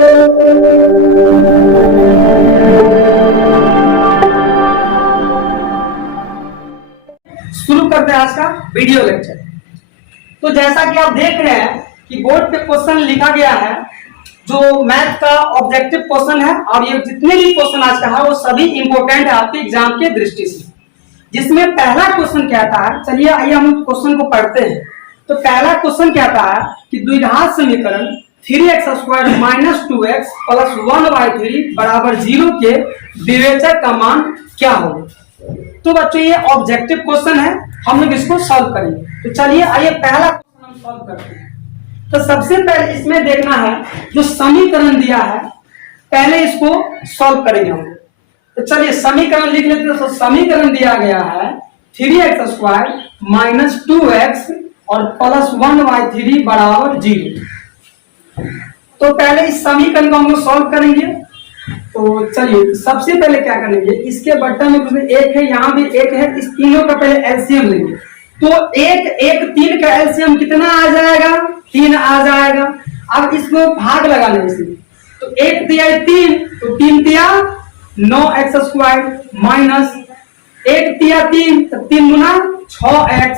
शुरू करते हैं आज का वीडियो लेक्चर। तो जैसा कि आप देख रहे हैं कि बोर्ड पे क्वेश्चन लिखा गया है जो मैथ का ऑब्जेक्टिव क्वेश्चन है, और ये जितने भी क्वेश्चन आज का है वो सभी इंपॉर्टेंट है आपके एग्जाम के दृष्टि से। जिसमें पहला क्वेश्चन कहता है, चलिए आइए हम क्वेश्चन को पढ़ते हैं। तो पहला क्वेश्चन कहता है कि द्विघात समीकरण 3x² - 2x + 1/3 बराबर 0 के विवेचक का मान क्या होगा। तो बच्चों ये ऑब्जेक्टिव क्वेश्चन है, हम लोग इसको सॉल्व करेंगे। तो चलिए आइए पहला क्वेश्चन हम सॉल्व करते हैं। तो सबसे पहले इसमें देखना है जो समीकरण दिया है, पहले इसको सॉल्व करेंगे हम। तो चलिए समीकरण लिख लेते हैं। तो समीकरण दिया गया है 3x² - 2x और +1/3 बराबर 0। तो पहले इस समीकरण को हम लोग सॉल्व करेंगे। तो चलिए सबसे पहले क्या करेंगे, इसके बटन में कुछ एक है, यहाँ भी एक है, इस तीनों का पहले एलसीएम लेंगे। तो 3 का एलसीएम कितना आ जाएगा, 3 आ जाएगा। अब इसको भाग लगा लेंगे इसमें। तो 1 दिया 3, तो 3 दिया 9x² माइनस 1 दिया 3, तो 3 गुना 6x,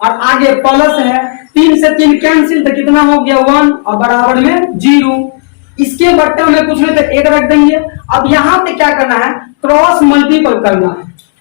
और आगे प्लस है 3 से 3 कैंसिल, तो कितना हो गया 1 और बराबर में 0। इसके बट्टे में कुछ नहीं तो 1 रख देंगे। अब यहाँ पे क्या करना है, क्रॉस मल्टीपल करना है।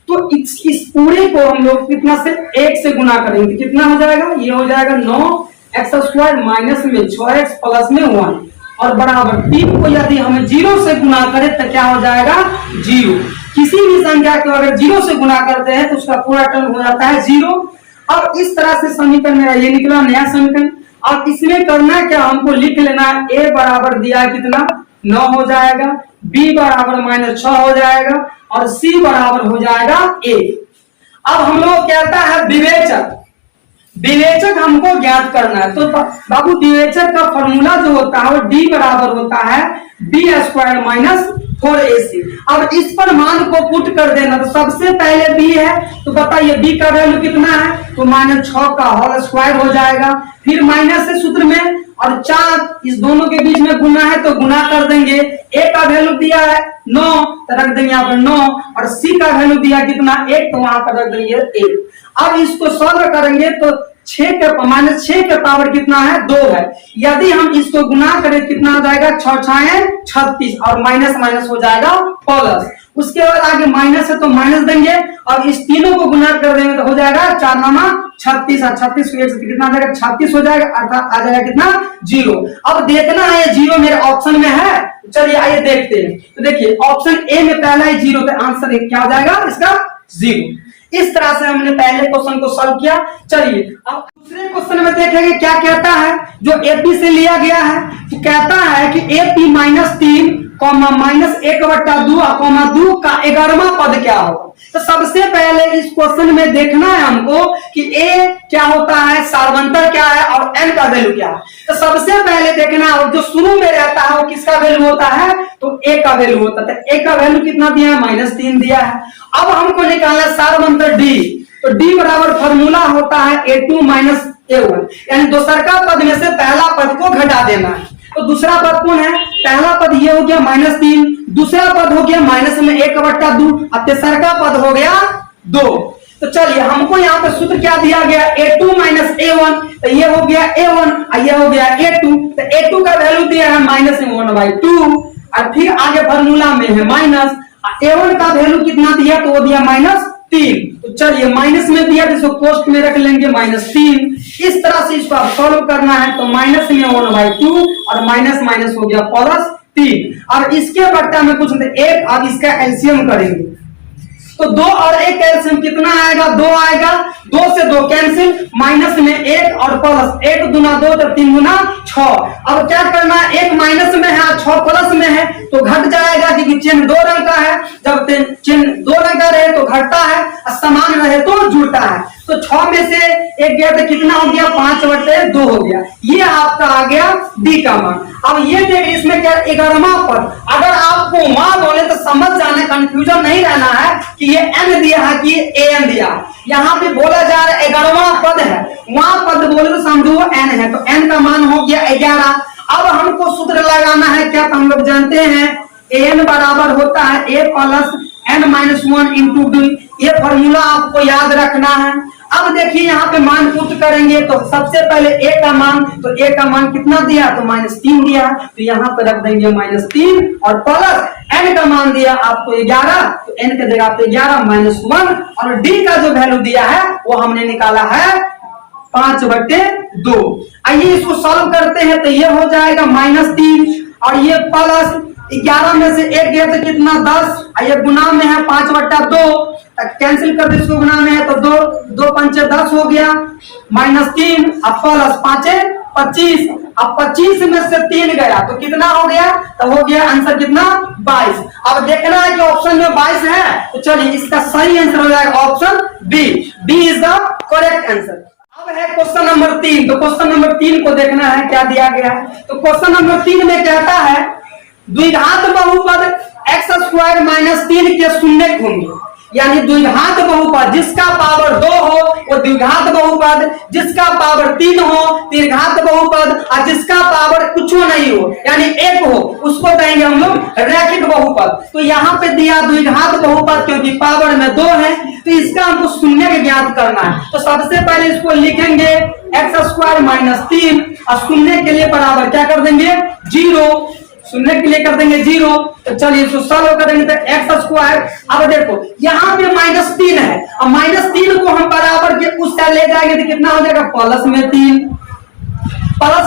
तो इस पूरे को हम लोग कितना से 1 से गुना करेंगे, कितना हो जाएगा, ये हो जाएगा 9x² माइनस में 6x प्लस में 1 और बराबर 3 को यदि हमें 0 से गुना करें तो क्या हो जाएगा 0। किसी भी संख्या को अगर 0 से गुना करते हैं तो उसका पूरा टर्म हो जाता है 0। अब इस तरह से समीकरण मेरा ये निकला नया समीकरण। अब इसमें करना क्या, हमको लिख लेना है a बराबर दिया है कितना 9 हो जाएगा, b बराबर -6 हो जाएगा और c बराबर हो जाएगा a। अब हम लोग कहता है विवेचक, विवेचक हमको ज्ञात करना है। तो बाबू विवेचक का फॉर्मूला जो होता है वो d बराबर होता है b² - 4ac। अब इस पर मान को पुट कर देना। तो सबसे पहले b है, तो बताइए b का वैल्यू कितना है, तो -6 का होल स्क्वायर हो जाएगा। फिर माइनस से सूत्र में और 4 इस दोनों के बीच में गुना है तो गुना कर देंगे। a का वैल्यू दिया है 9, तो रख देंगे यहाँ पर 9, और c का वैल्यू दिया कितना 1, तो वहां पर रख देंगे 1। अब इसको सॉल्व करेंगे तो 6 के पावर कितना है 2 है। यदि हम इसको गुना करें कितना हो जाएगा 6 6 36 और माइनस माइनस हो जाएगा प्लस। उसके बाद आगे माइनस है तो माइनस देंगे और इस तीनों को गुना कर देंगे तो हो जाएगा 4 9 36 और 36 को 1 से कितना आ जाएगा 36 हो जाएगा, अर्थात आ जाएगा कितना 0। अब देखना है ये 0 मेरे ऑप्शन में है, चलिए आइए देखते हैं। तो देखिए ऑप्शन ए में पहला ही 0, तो आंसर क्या हो जाएगा इसका 0। इस तरह से हमने पहले क्वेश्चन को सॉल्व किया। चलिए अब दूसरे क्वेश्चन में देखेंगे क्या कहता है, जो एपी से लिया गया है। तो कहता है कि एपी -3, -1/2 का 11वां पद क्या होगा। तो सबसे पहले इस क्वेश्चन में देखना है हमको कि ए क्या होता है, सार्वंतर क्या है और एन का वैल्यू क्या है। तो सबसे पहले देखना, और जो शुरू में रहता है वो किसका वैल्यू होता है, तो ए का वैल्यू होता है। ए का वैल्यू कितना दिया है -3 दिया है। अब हमको निकालना है सार्वंतर डी। तो डी बराबर फॉर्मूला होता है a2 - a1, यानी दूसरा पद में से पहला पद को घटा देना है। तो दूसरा पद कौन है, पहला पद ये हो गया -3, दूसरा पद हो गया -1/2 और तीसरा पद हो गया 2। तो चलिए हमको यहाँ पे सूत्र क्या दिया गया a2 - a1, तो ये हो गया a1 और ये हो गया a2। तो a2 का वैल्यू दिया है -1/2 और फिर आगे फॉर्मूला में है माइनस, a1 का वैल्यू कितना दिया, तो वो दिया -3। तो चलिए माइनस में दिया जिसको पोस्ट में रख लेंगे -3। इस तरह से इसको सॉल्व करना है। तो माइनस में 1/2 और माइनस माइनस हो गया +3। और इसके बट्टा में कुछ 1, अब इसका एलसीएम करेंगे। तो 2 और 1 कैंसिल कितना आएगा, 2 आएगा, 2 से 2 कैंसिल, माइनस में 1 और प्लस 1 दूना 2 तो 3 गुना 6। अब क्या करना है, 1 माइनस में है 6 प्लस में है तो घट जाएगा क्योंकि चिन्ह 2 रंग का है। जब चिन्ह 2 रंग का रहे तो घटता है और समान रहे तो जुड़ता है। तो 6 में से 1 गया तो कितना हो गया 5/2 हो गया। ये आपका आ गया डी का मान। अब ये देखिए इसमें क्या 11वां पद। अगर आपको मान बोले तो समझ जाना, कंफ्यूजन नहीं रहना है कि ये एन दिया है कि एन दिया। यहाँ पे बोला जा रहा है 11वां पद है, वहां पद बोले तो समझो एन है। तो एन का मान हो गया 11। अब हमको सूत्र लगाना है क्या, तो हम लोग जानते हैं an बराबर होता है a plus n minus 1 into D. ये फॉर्मूला आपको याद रखना है। अब देखिए यहाँ पे मान पुट करेंगे तो सबसे पहले a का मान, तो a का मान कितना दिया, तो -3 दिया, तो यहाँ पे रख देंगे -3 और प्लस n का मान दिया आपको 11, तो n के जगह पे 11 -1 और d का जो वैल्यू दिया है वो हमने निकाला है 5/2। आइए इसको सॉल्व करते हैं, तो ये हो जाएगा -3 और ये प्लस 11 में से 1 गया तो कितना 10, ये गुना में है 5/2, कैंसिल कर दे, इसको गुना में है तो 2 5 10 हो गया, -3 अब प्लस 5 25, अब 25 में से 3 गया तो कितना हो गया, तो हो गया आंसर कितना 22। अब देखना है कि ऑप्शन में 22 है, तो चलिए इसका सही आंसर हो जाएगा option B is the correct answer. अब है क्वेश्चन नंबर 3, तो क्वेश्चन नंबर 3 को देखना है क्या दिया गया है। तो क्वेश्चन नंबर 3 में कहता है द्विघात बहुपद x² - 3 के शून्यक होंगे, यानी द्विघात बहुपद जिसका पावर 2 हो वो द्विघात बहुपद, जिसका पावर 3 हो त्रिघात बहुपद, और जिसका पावर कुछ नहीं हो यानी 1 हो उसको कहेंगे हम लोग रैखिक बहुपद। तो यहाँ पे दिया द्विघात बहुपद क्योंकि पावर में 2 है, तो इसका हमको शून्यक ज्ञात करना है। तो सबसे पहले इसको लिखेंगे x² - 3 और शून्य के लिए बराबर क्या कर देंगे 0, शून्य के लिए कर देंगे 0। तो चलिए इसको सॉल्व करेंगे तो x², अब देखो यहाँ पे -3 है और -3 को हम बराबर के उस साइड ले जाएंगे तो कितना हो जाएगा प्लस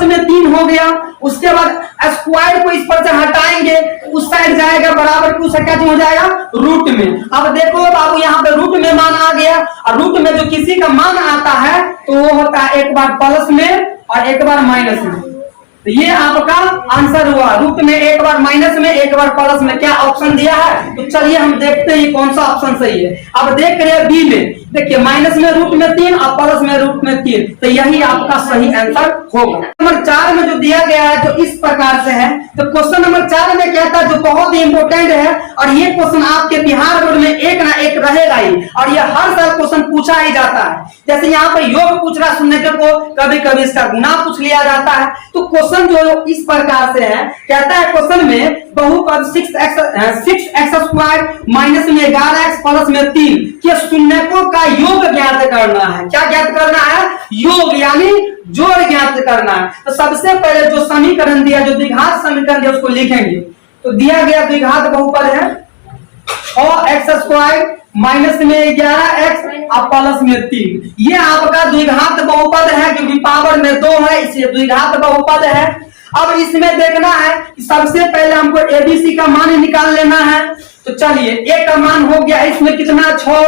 में 3 हो गया। उसके बाद स्क्वायर को इस पर से हटाएंगे उस साइड जाएगा बराबर के उस साइड क्या हो जाएगा रूट में। अब देखो बाबू यहाँ पे रूट में मान आ गया और रूट में जो किसी का मान आता है तो वो होता है एक बार प्लस में और एक बार माइनस में। तो ये आपका आंसर हुआ, रूट में एक बार माइनस में एक बार प्लस में क्या ऑप्शन दिया है। तो चलिए हम देखते हैं कौन सा ऑप्शन सही है। अब देख रहे हैं बी में, देखिए माइनस में रूट में 3 और प्लस में रूट में 3, तो यही आपका सही आंसर होगा। नंबर 4 में जो दिया गया है जो इस प्रकार से है, तो क्वेश्चन नंबर 4 में क्या था जो बहुत ही इंपॉर्टेंट है और ये क्वेश्चन आपके बिहार बोर्ड में एक ना एक रहेगा ही और ये हर साल क्वेश्चन पूछा ही जाता है। जैसे यहाँ पे योग पूछ रहा सुनने को, कभी कभी इसका गुना पूछ लिया जाता है। तो क्वेश्चन जो इस प्रकार से है, कहता है क्वेश्चन में बहुपद 6x² माइनस में 11x प्लस में 3 के शून्यकों का योग ज्ञात करना है। क्या ज्ञात करना है, योग यानी जोड़ ज्ञात करना है। तो सबसे पहले जो समीकरण दिया, जो द्विघात समीकरण दिया उसको लिखेंगे। तो दिया गया द्विघात बहुपद है 6x² माइनस में 11x और प्लस में 3, ये आपका द्विघात बहुपद है क्योंकि पावर में 2 है इसलिए द्विघात बहुपद है। अब इसमें देखना है कि सबसे पहले हमको एबीसी का मान निकाल लेना है। तो चलिए ए का मान हो गया इसमें कितना 6,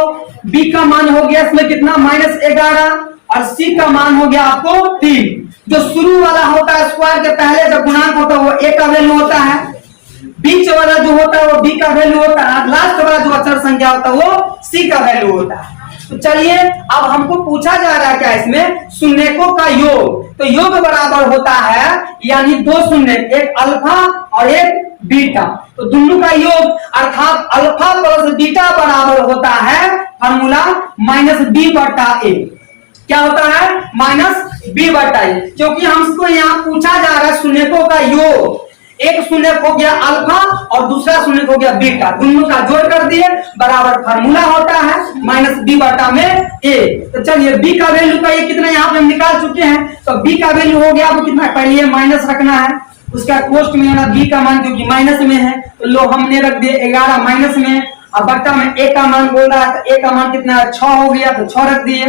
बी का मान हो गया इसमें कितना -11 और सी का मान हो गया आपको 3। जो शुरू वाला होता है स्क्वायर के पहले जो गुणांक होता है वो ए का वैल्यू होता है, बीच वाला जो होता है वो बी का वैल्यू होता है, लास्ट वाला जो अक्षर संख्या होता है वो सी का वैल्यू होता है। तो चलिए अब हमको पूछा जा रहा है क्या इसमें शून्यकों का योग। तो योग बराबर होता है यानी 2 शून्य, एक अल्फा और एक बीटा, तो दोनों का योग अर्थात अल्फा प्लस बीटा बराबर होता है फॉर्मूला -b/a। क्या होता है -b/a, क्योंकि हमको यहाँ पूछा जा रहा है शून्यकों का योग। एक शून्यक हो गया अल्फा और दूसरा शून्यक हो गया बीटा, दोनों का जोड़ कर दिए बराबर फार्मूला होता है -b/a में a। तो चलिए b का वैल्यू का ये कितना यहाँ पे हम निकाल चुके हैं, तो b का वैल्यू हो गया अब कितना, पहले माइनस रखना है, उसका कोष्ट में है b का मान क्योंकि माइनस में है तो लो हमने रख दिए 11 माइनस में और बट्टा में a का मान बोल रहा है तो a का मान कितना है 6 हो गया तो 6 रख दिए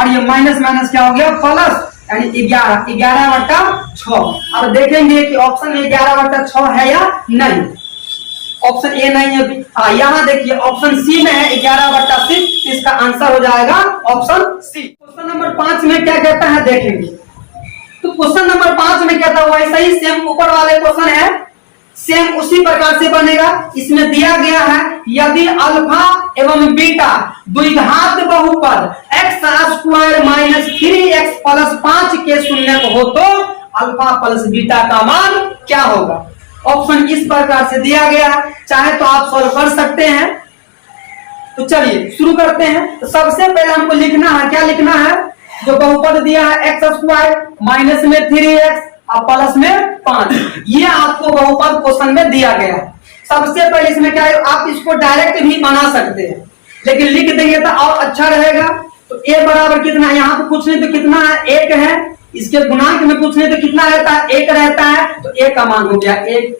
और ये माइनस माइनस क्या हो गया प्लस यानी 11/6। अब देखेंगे कि ऑप्शन में 11/6 है या नहीं। ऑप्शन ए नहीं है, हाँ यहाँ देखिए ऑप्शन सी में है 11/6, इसका आंसर हो जाएगा ऑप्शन सी। क्वेश्चन नंबर 5 में क्या कहता है देखेंगे। तो क्वेश्चन नंबर 5 में कहता हुआ ऐसा ही सेम ऊपर वाले क्वेश्चन है, सेम उसी प्रकार से बनेगा। इसमें दिया गया है यदि अल्फा एवं बीटा द्विघात बहुपद x² - 3x + 5 के शून्यक हो तो अल्फा प्लस बीटा का मान क्या होगा। ऑप्शन इस प्रकार से दिया गया, चाहे तो आप सॉल्व कर सकते हैं। तो चलिए शुरू करते हैं। तो सबसे पहले हमको लिखना है, क्या लिखना है, जो बहुपद दिया है x² माइनस में 3x और प्लस में 5। ये आपको बहुपद क्वेश्चन में दिया गया है। सबसे पहले इसमें क्या है, आप इसको डायरेक्ट भी बना सकते हैं, लेकिन लिख देंगे तो और अच्छा रहेगा। तो a बराबर कितना है, यहाँ पे पूछने तो कितना है, 1 है। इसके गुणांक में पूछने तो कितना रहता है, 1 रहता है, तो a का मान हो गया 1।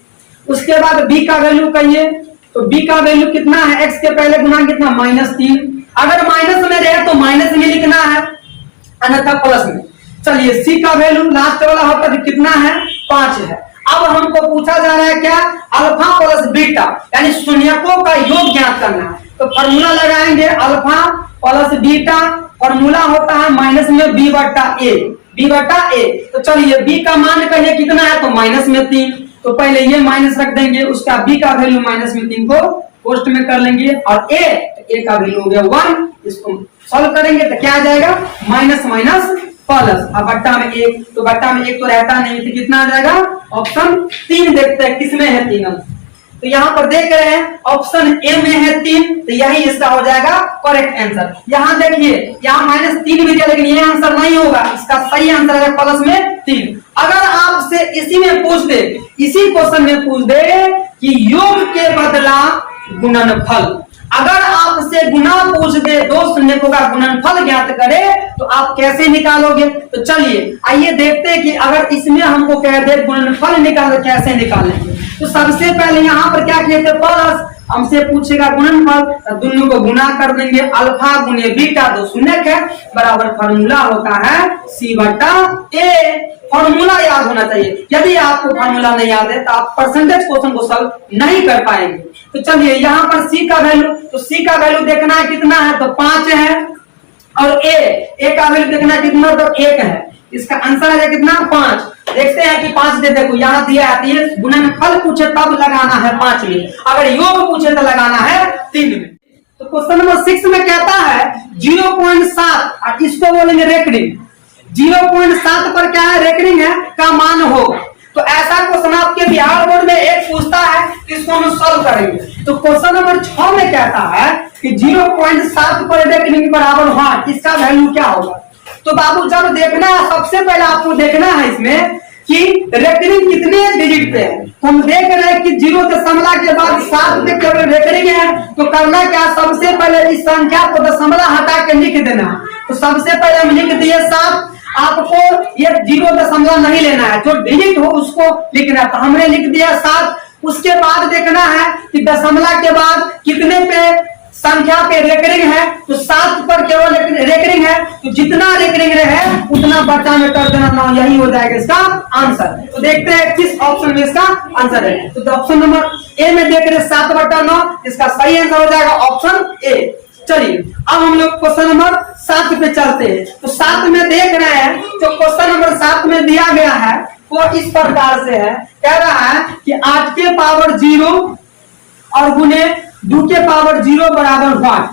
उसके बाद b का वैल्यू कहिए, तो b का वैल्यू कितना है, x के पहले गुणांक कितना, -3। अगर माइनस में रहे तो माइनस में लिखना है, अन्यथा प्लस में। चलिए c का वैल्यू लास्ट वाला होता है कितना है, 5 है। अब हमको पूछा जा रहा है क्या, अल्फा प्लस बीटा यानी शून्यकों का योग ज्ञात करना है। तो फॉर्मूला लगाएंगे, अल्फा प्लस बीटा फॉर्मूला होता है माइनस में b बटा a। तो चलिए b का मान कहिए कितना है, तो -3। तो पहले ये माइनस रख देंगे, उसका b का वैल्यू -3 को पोस्ट में कर लेंगे, और a का वैल्यू हो गया 1। इसको सॉल्व करेंगे तो क्या आ जाएगा, माइनस माइनस प्लस, अब बट्टा में 1, तो बट्टा में 1 तो रहता नहीं, तो कितना आ जाएगा, ऑप्शन 3 देखते हैं किसमें है 3 अंक। तो यहाँ पर देख रहे हैं ऑप्शन ए में है 3, तो यही इसका हो जाएगा करेक्ट आंसर। यहाँ देखिए, यहाँ -3 भी दिया, लेकिन ये आंसर नहीं होगा, इसका सही आंसर है प्लस में 3। अगर आपसे इसी में पूछ दे, इसी क्वेश्चन में पूछ दे कि योग के बदला गुणनफल, अगर आपसे गुना पूछ दे, दो शून्यकों का गुणनफल ज्ञात करे, तो आप कैसे निकालोगे। तो चलिए आइए देखते हैं कि अगर इसमें हमको कह दे गुणनफल निकालो, कैसे निकालेंगे। तो सबसे पहले यहाँ पर क्या किए थे, प्लस, हमसे पूछेगा गुणनफल, तो दोनों को गुना कर देंगे, अल्फा गुने बीटा, दो शून्यक है, बराबर फॉर्मूला होता है c बटा a। फॉर्मूला याद होना चाहिए, यदि आपको फॉर्मूला नहीं याद है तो आप परसेंटेज क्वेश्चन को सॉल्व नहीं कर पाएंगे। तो चलिए यहाँ पर c का वैल्यू, तो c का वैल्यू देखना है कितना है, तो 5 है, और a का वैल्यू देखना है कितना, तो 1 है। इसका आंसर है कितना, 5। देखते हैं कि 5 दे, देखो यहाँ दिया है 3, गुणनफल पूछे तब लगाना है 5 में, अगर योग पूछे तो लगाना है 3 में। तो क्वेश्चन नंबर 6 में कहता है 0.7, और इसको बोलेंगे रेकरिंग। 0.7 पर क्या है, रेकरिंग है का मान होगा। तो ऐसा क्वेश्चन आपके बिहार बोर्ड में एक पूछता है, इसको हम सॉल्व करेंगे। तो क्वेश्चन नंबर 6 में कहता है कि 0.7 पर रेकरिंग बराबर हाँ, इसका वैल्यू क्या होगा। तो बाबू जब देखना है, सबसे पहले आपको देखना है इसमें कि रेकरिंग कितने डिजिट पे है। हम देख रहे हैं कि 0 दशमलव के बाद 7 पे केवल रेकरिंग है, तो करना क्या, सबसे पहले इस संख्या को दशमलव हटा के लिख देना। तो सबसे पहले हम लिख दिए 7, आपको ये 0 दशमलव नहीं लेना है, जो डिजिट हो उसको लिखना है। तो हमने लिख दिया 7। उसके बाद देखना है कि दशमलव के बाद कितने पे संख्या पे रेकरिंग है, तो 7 पर केवल रेकरिंग है, तो जितना रेकरिंग रहे उतना बच्चा में कर देना, ना यही हो जाएगा इसका आंसर। तो देखते हैं किस ऑप्शन में इसका आंसर है। तो ऑप्शन नंबर ए में देख रहे 7/9, इसका सही आंसर हो जाएगा ऑप्शन ए। चलिए अब हम लोग क्वेश्चन नंबर 7 पे चलते हैं। तो 7 में देख रहे हैं, जो क्वेश्चन नंबर 7 में दिया गया है वो इस प्रकार से है, कह रहा है कि 8 के पावर 0 और गुने 2 के पावर 0 बराबर 1।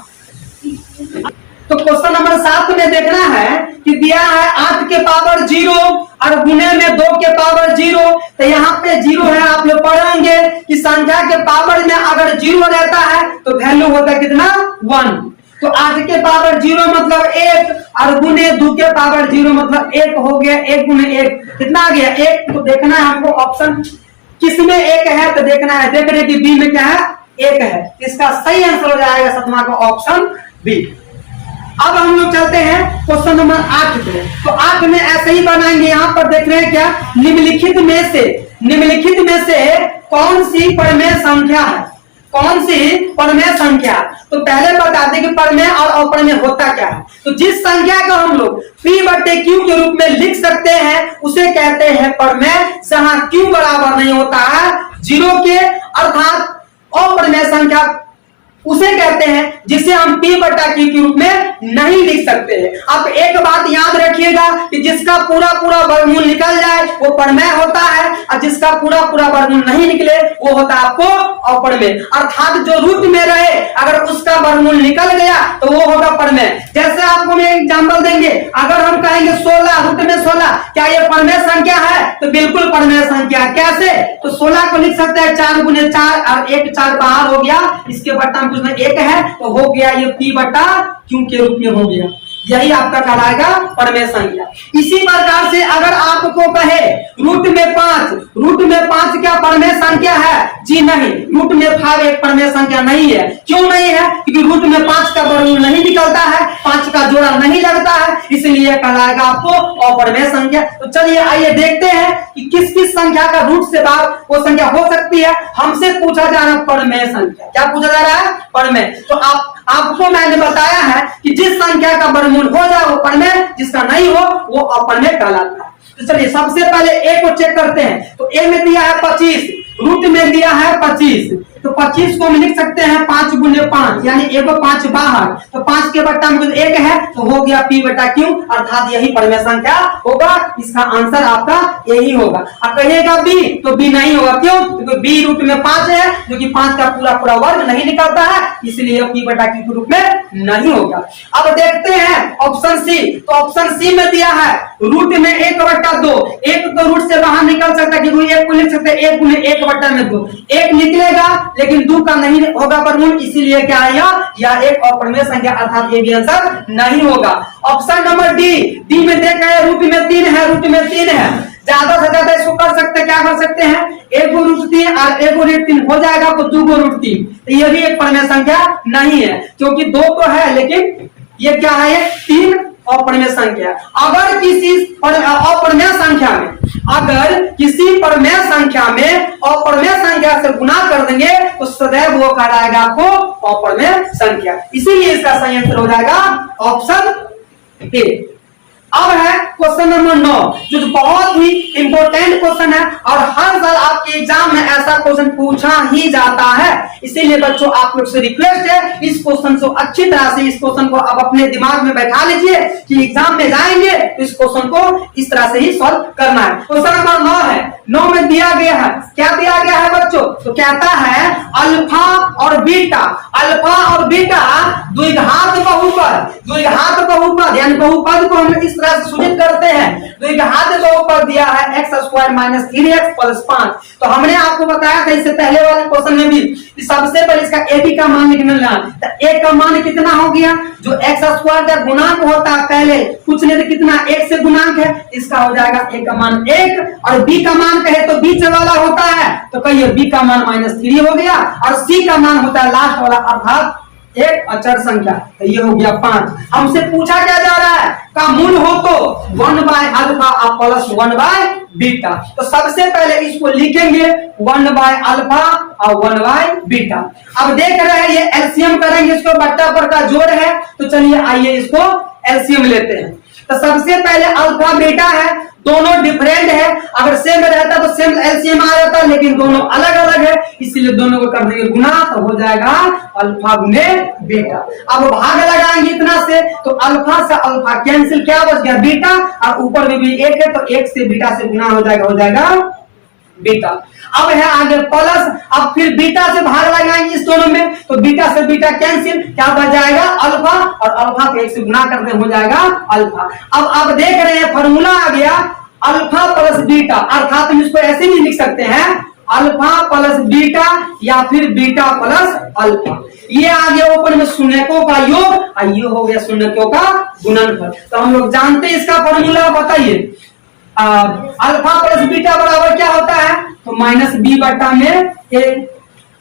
तो क्वेश्चन नंबर 7 में देखना है कि दिया है 8 के पावर 0 और गुने में 2 के पावर 0। तो यहाँ पे 0 है, आप लोग पढ़ेंगे कि संख्या के पावर में अगर 0 रहता है तो वैल्यू होता है कितना, 1। तो 8 के पावर 0 मतलब 1, और गुने 2 के पावर 0 मतलब 1 हो गया। 1 गुने 1 कितना आ गया, 1। तो देखना है हमको ऑप्शन किसमें 1 है, तो देखना है, देख रहे कि बी में क्या है, 1 है। इसका सही आंसर हो जाएगा 7वां का ऑप्शन बी। अब हम लोग चलते हैं क्वेश्चन नंबर 8 पे। तो 8 में ऐसे ही बनाएंगे, यहाँ पर देख रहे हैं क्या, निम्नलिखित में से कौन सी परमेय संख्या है, कौन सी परमेय संख्या। तो पहले बता दें कि परमेय और अप्रमेय होता क्या है। तो जिस संख्या को हम लोग p/q के रूप में लिख सकते हैं उसे कहते हैं परमेय, जहां q बराबर नहीं होता है 0 के, अर्थात अप्रमेय संख्या उसे कहते हैं जिसे हम p/q के रूप में नहीं लिख सकते हैं। आप एक बात याद रखिएगा कि जिसका पूरा पूरा वर्गमूल निकल जाए वो परमेय होता है, और जिसका पूरा पूरा वर्गमूल नहीं निकले वो होता है आपको अपरमेय। अर्थात जो रूट में रहे अगर उसका वर्गमूल निकल गया तो वो होगा परमेय। जैसे आपको मैं एग्जांपल देंगे, अगर हम कहेंगे 16, रूट में 16, क्या ये परमेय संख्या है, तो बिल्कुल परमेय संख्या। कैसे, तो 16 को लिख सकते हैं 4 गुने 4 और 1 4 बाहर हो गया, इसके बट्टा में 1 है तो हो गया ये p/q के रूप में हो गया। यही आपका कहलाएगा परमेय संख्या। इसी प्रकार से अगर आपको कहे रूट में 5 क्या परमेय संख्या है? जी नहीं, रूट में 5 एक परमेय संख्या नहीं है। क्यों नहीं है? क्योंकि रूट में 5 का वर्गमूल नहीं निकलता है, 5 का जोड़ा नहीं लगता है, इसलिए कहलाएगा आपको अपरमेय संख्या। तो चलिए आइए देखते हैं कि किस किस संख्या का रूट से बाहर वो संख्या हो सकती है। हमसे पूछा जा रहा है परमेय संख्या। क्या पूछा जा रहा है? परमेय। तो आपको मैंने बताया है कि जिस संख्या का वर्गमूल हो जाए वो परमेय, जिसका नहीं हो वो अपरमेय कहलाता है। तो चलिए सबसे पहले ए को चेक करते हैं। तो ए में दिया है 25, रूट में दिया है 25, तो 25 को हम लिख सकते हैं 5 गुने 5, यानी ए को 5 बाहर, तो 5 के बट्टा में 1 है, तो हो गया p बटा q, अर्थात यही परमेय संख्या होगा। इसका आंसर आपका यही होगा। अब कहिएगा b, तो b नहीं होगा। क्यों? क्योंकि b रूट में 5 है, जो कि 5 का पूरा वर्ग नहीं निकलता है, इसलिए p बटा q के रूप में नहीं होगा। अब देखते हैं ऑप्शन सी। तो ऑप्शन सी में दिया है रूट में 1 बटा 2, 1 तो रूट से बाहर निकल सकता है, क्योंकि 1 को लिख सकते हैं 1 गुने 1 बटा में 2, 1 निकलेगा लेकिन 2 का नहीं होगा वर्गमूल, इसीलिए क्या आया? या एक अपरमेय संख्या, अर्थात ये भी आंसर नहीं होगा। ऑप्शन नंबर डी में देखा है रूट में 3 है, रूट में 3 है, ज्यादा से ज्यादा इसको कर सकते हैं, क्या कर सकते हैं? 1 को रूट 3 और 1 को रूट 3 हो जाएगा, तो 2 को रूट 3, तो ये भी एक परमेय संख्या नहीं है, क्योंकि 2 तो है लेकिन ये क्या है? 3 अपरमेय संख्या। अगर किसी अपरमेय संख्या में अपरमेय संख्या से गुना कर देंगे तो सदैव वो कहलाएगा आपको अपरमेय संख्या, इसीलिए इसका सही आंसर हो जाएगा ऑप्शन ए। अब है क्वेश्चन नंबर 9, जो बहुत ही इंपॉर्टेंट क्वेश्चन है और हर साल आपके एग्जाम में ऐसा क्वेश्चन पूछा ही जाता है। इसीलिए बच्चों आप लोग से रिक्वेस्ट है, इस क्वेश्चन को अच्छी तरह से, इस क्वेश्चन को आप अपने दिमाग में बैठा लीजिए कि एग्जाम में जाएंगे तो इस क्वेश्चन को इस तरह से ही सॉल्व करना है। क्वेश्चन नंबर 9 है, 9 में दिया गया है, क्या दिया गया है बच्चों? तो कहता है अल्फा और बीटा द्विघात बहुपद, यानी बहुपद को हम इस तरह से सूचित करते हैं। द्विघात बहुपद दिया है x² - 3x + 5। तो हमने आपको बताया था इससे पहले वाले क्वेश्चन में भी कि सबसे पहले इसका ab का मान निकालना है। तो a का मान कितना हो गया? जो x² का गुणांक होता है, पहले कुछ नहीं तो कितना 1 से गुणांक है, इसका हो जाएगा a का मान 1, और b का मान कहे तो बीच वाला होता है, तो कहिए b का मान -3 हो गया, और c का मान होता है लास्ट वाला, अर्थात एक अचर संख्या, तो ये हो गया 5। हमसे पूछा क्या जा रहा है? का मूल हो तो 1/अल्फा प्लस 1/बीटा। तो सबसे पहले इसको लिखेंगे 1/अल्फा और 1/बीटा। अब देख रहे हैं ये एलसीएम करेंगे, इसको बट्टा पर का जोड़ है, तो चलिए आइए इसको एलसीएम लेते हैं। तो सबसे पहले अल्फा बीटा है, दोनों डिफरेंट है, अगर सेम रहता तो सेम एलसीएम आ जाता, लेकिन दोनों अलग अलग है, इसलिए दोनों को कर देंगे गुना, तो हो जाएगा अल्फा गुने बीटा। अब भाग लगाएंगे इतना से, तो अल्फा से अल्फा कैंसिल, क्या बच गया? बीटा, और ऊपर में भी 1 है, तो 1 से बीटा से गुना हो जाएगा बीटा। अब है आगे प्लस, अब फिर बीटा से भाग लगाएंगे इस दोनों में, तो बीटा से बीटा कैंसिल, क्या बच जाएगा? अल्फा, और अल्फा को 1 से गुना करते हो जाएगा अल्फा। अब आप देख रहे हैं फॉर्मूला आ गया अल्फा प्लस बीटा, अर्थात हम इसको ऐसे भी लिख सकते हैं अल्फा प्लस बीटा या फिर बीटा प्लस अल्फा। ये आ गया ऊपर में शून्यकों का योग, और ये हो गया शून्यकों का गुणनफल। तो हम लोग जानते हैं इसका फॉर्मूला, बताइए। अल्फा प्लस बीटा बराबर क्या होता है? तो -b बट्टा में a,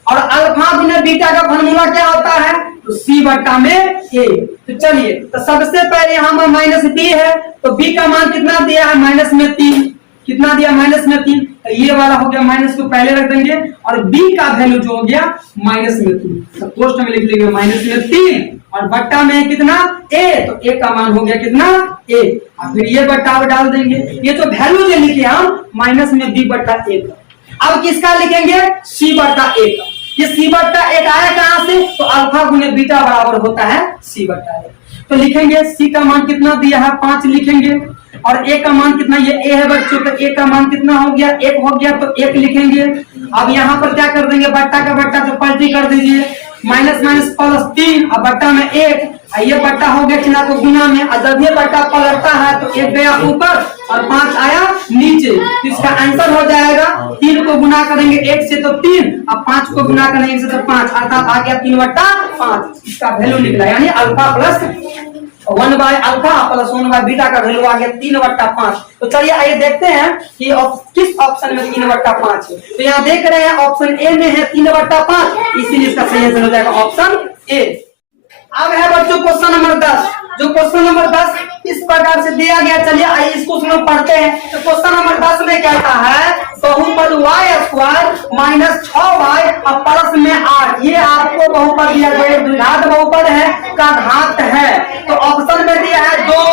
और अल्फा गुना बीटा का फॉर्मूला क्या होता है? तो c बट्टा में a। तो चलिए, तो सबसे पहले यहाँ पर -b है, तो b का मान कितना दिया है? -3। कितना दिया? -3। तो ये वाला हो गया माइनस को पहले रख देंगे, और b का वैल्यू जो हो गया -3, तो पोस्ट में लिख लेंगे -3, और बट्टा में कितना? a, तो a का मान हो गया कितना? a, और फिर ये बट्टा डाल देंगे। ये तो वैल्यू जो लिखे हम -b बट्टा 1। अब किसका लिखेंगे? c बट्टा 1। ये c बट्टा 1 आया कहां से? तो अल्फा गुने बीटा बराबर होता है c बट्टा 1। तो लिखेंगे c का मान कितना दिया है? 5 लिखेंगे, और a का मान कितना? ये a है बच्चों, तो a का मान कितना हो गया? 1 हो गया, तो 1 लिखेंगे। अब यहाँ पर क्या कर देंगे? बट्टा का बट्टा तो पलटी कर दीजिए, -+3, अब बट्टा में 1, ये बट्टा हो गया किना को गुना में, और जब ये बट्टा पलटता है तो 1 गया ऊपर और 5 आया नीचे, तो इसका आंसर हो जाएगा 3 को गुना करेंगे 1 से तो 3, अब 5 को गुना करेंगे 1 से तो 5, अर्थात आ गया 3/5, इसका वैल्यू निकला, यानी अल्फा प्लस 1/अल्फा प्लस 1/बीटा का वैल्यू आ गया 3/5। तो चलिए आइए देखते हैं कि किस ऑप्शन में 3/5 है। तो यहाँ देख रहे हैं ऑप्शन ए में है 3/5, इसीलिए इसका सही आंसर हो जाएगा ऑप्शन ए। अब है बच्चों क्वेश्चन नंबर 10। जो क्वेश्चन नंबर 10 इस प्रकार से दिया गया, चलिए आइए इसको हम लोग पढ़ते हैं। तो क्वेश्चन नंबर 10 में कहता है बहुपद y² माइनस 6y और प्लस में 8, ये आपको बहुपद दिया गया, एक द्विघात बहुपद है का घात है। तो ऑप्शन में दिया है 2,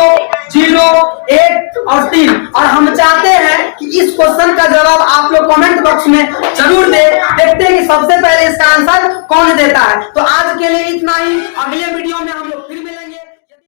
0, 1 और 3, और हम चाहते हैं कि इस क्वेश्चन का जवाब आप लोग कमेंट बॉक्स में जरूर दे। देखते हैं कि सबसे पहले इसका आंसर कौन देता है। तो आज के लिए इतना ही, अगले वीडियो में हम लोग फिर मिलेंगे।